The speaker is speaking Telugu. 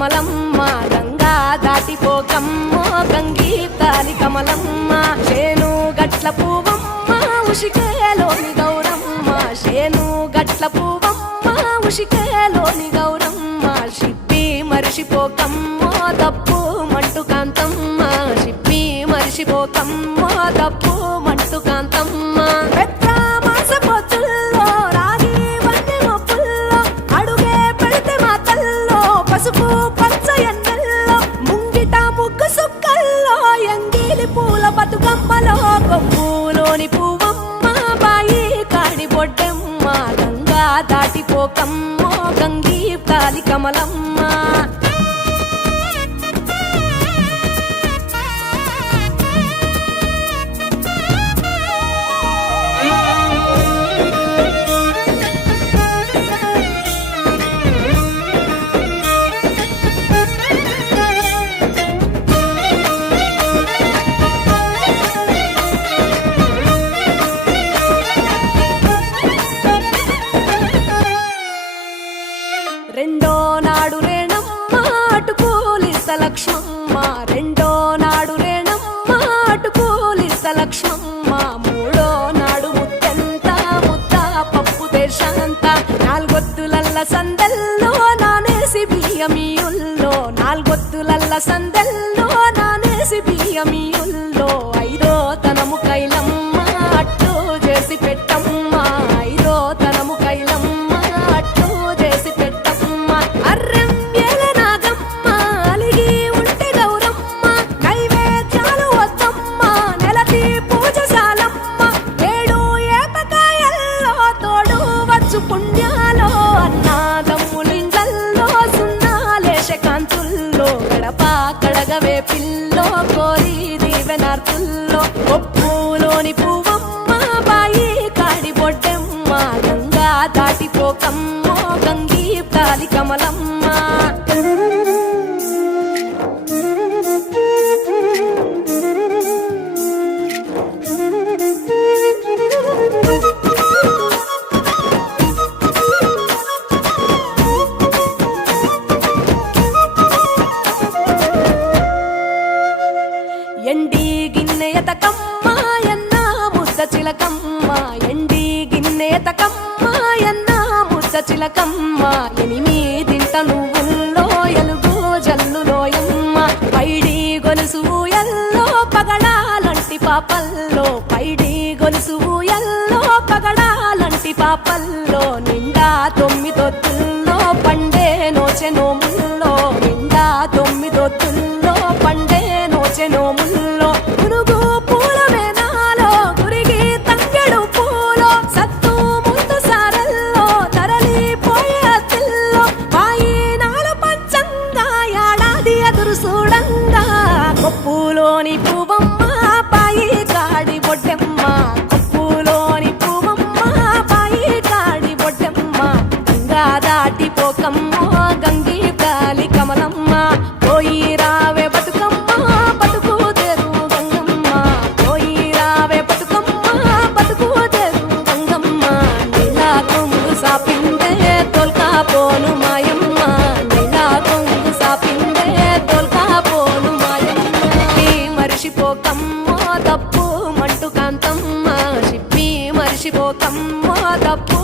కమలమ్మ గంగా దాటిపోకమ్మో గంగీ తాలి కమలమ్మ శేను గట్ల పువ్వమ్మ ఉషికేలోని గౌరమ్మ శేను గట్ల పువ్వమ్మ ఉషికేలోని గౌరమ్మ షిప్పి మరిషిపోకమ్మో తప్పు మంటు కాంతమ్మ షిప్పి మరిషిపోకమ్మో తప్పు మంటు కాంతమ్మ పసుపు పచ్చ ఎన్నెల్లో ముంగిట ముగ్గు సుక్కల్లో ఎంగిలి పూల బతుకమ్మలో కొమ్ములోని పువ్వమ్మ బాయి కాడి బొడ్డెమ్మ గంగా దాటిపోకమ్మో గంగీ తాలి కమలమ్మ రెండో నాడు రేణమ్మ అటుకూలిస్త లక్ష్మమ్మ రెండో నాడు రేణమ్మ అటుకూలిస్త లక్ష్మమ్మ మూడో నాడు ముత్తెంత ముద్ద పప్పు దేశంత నాలుగొత్తులల్ల సందెల్లో నానేసి బియ్యమియుల్లో నాలుగొత్తులల్ల సందెల్లో నానేసి బియ్యమియుల్లో ఐదో తనము కైలమ్మ అట్టు చేసి పెట్టమ్మ ఐదో తనము కైలమ్మ అట్టు చేసి అర్రం ఏల నాగమ్మ అలిగి ఉంటే గౌరమ్మ నైవేద్యాలు వద్దమ్మ నెలతి పూజశాలమ్మ ఏడు ఏపకాయల్లో తోడు వచ్చు పుణ్యాలో అన్నాదమ్ములింగల్లో సున్నాలేశ కాంతుల్లో గడప కడగవే పిల్లో కోరి దీవెనార్తుల్లో ఒప్పులోని పువ్వమ్మ బాయి కాడి బొడ్డెమ్మ గంగా దాటిపోకమ్మో గంగీ తాలి కమలమ్మ ఎండి గిన్నెయతకమ్మ ఎన్న ముద్ద చిలకమ్మ ఎండి గిన్నెయతకమ్మ ఎన్న ముద్ద చిలకమ్మ ఎనిమిదింట నువ్వుల్లో ఎలుగు జల్లులోయమ్మ పైడి గొలుసు ఎల్లో పగడాలంటి పాపల్లో పైడి గొలుసు ఎల్లో పగడాలంటి పాపల్లో నిండా తొమ్మిదొత్తుల్లో పండే నోచె నోముల్లో నిండా తొమ్మిదొత్తుల్లో పండే నోచె నోముల్లో పునుగు పూల వేనాలో గురిగి తంగెడు పూలో సత్తు ముందు సారల్లో తరలిపోయే అత్తిల్లో బాయి నాలు పంచంగా ఏడాది ఎదురు చూడంగా కొప్పులోని పువ్వమ్మ బాయి కాడి బొడ్డెమ్మ కొప్పులోని పువ్వమ్మ బాయి కాడి బొడ్డెమ్మ గంగా దాటిపోకమ్మో గంగీ తాలి కమలమ్మ పోయి రావే బతుకమ్మ బతుకు తెరు గంగమ్మ పోయి రావే బతుకమ్మ బతుకు తెరు గంగమ్మ నీలా కొంగు సాపిందే తొల్కా పోను మాయమ్మ నీలా కొంగు సాపిందే తొల్కా పోను మాయమ్మ మరిషిపోకమ్మో తప్పు మంటు కాంతమ్మ షిప్పి మరిషిపోకమ్మో తప్పు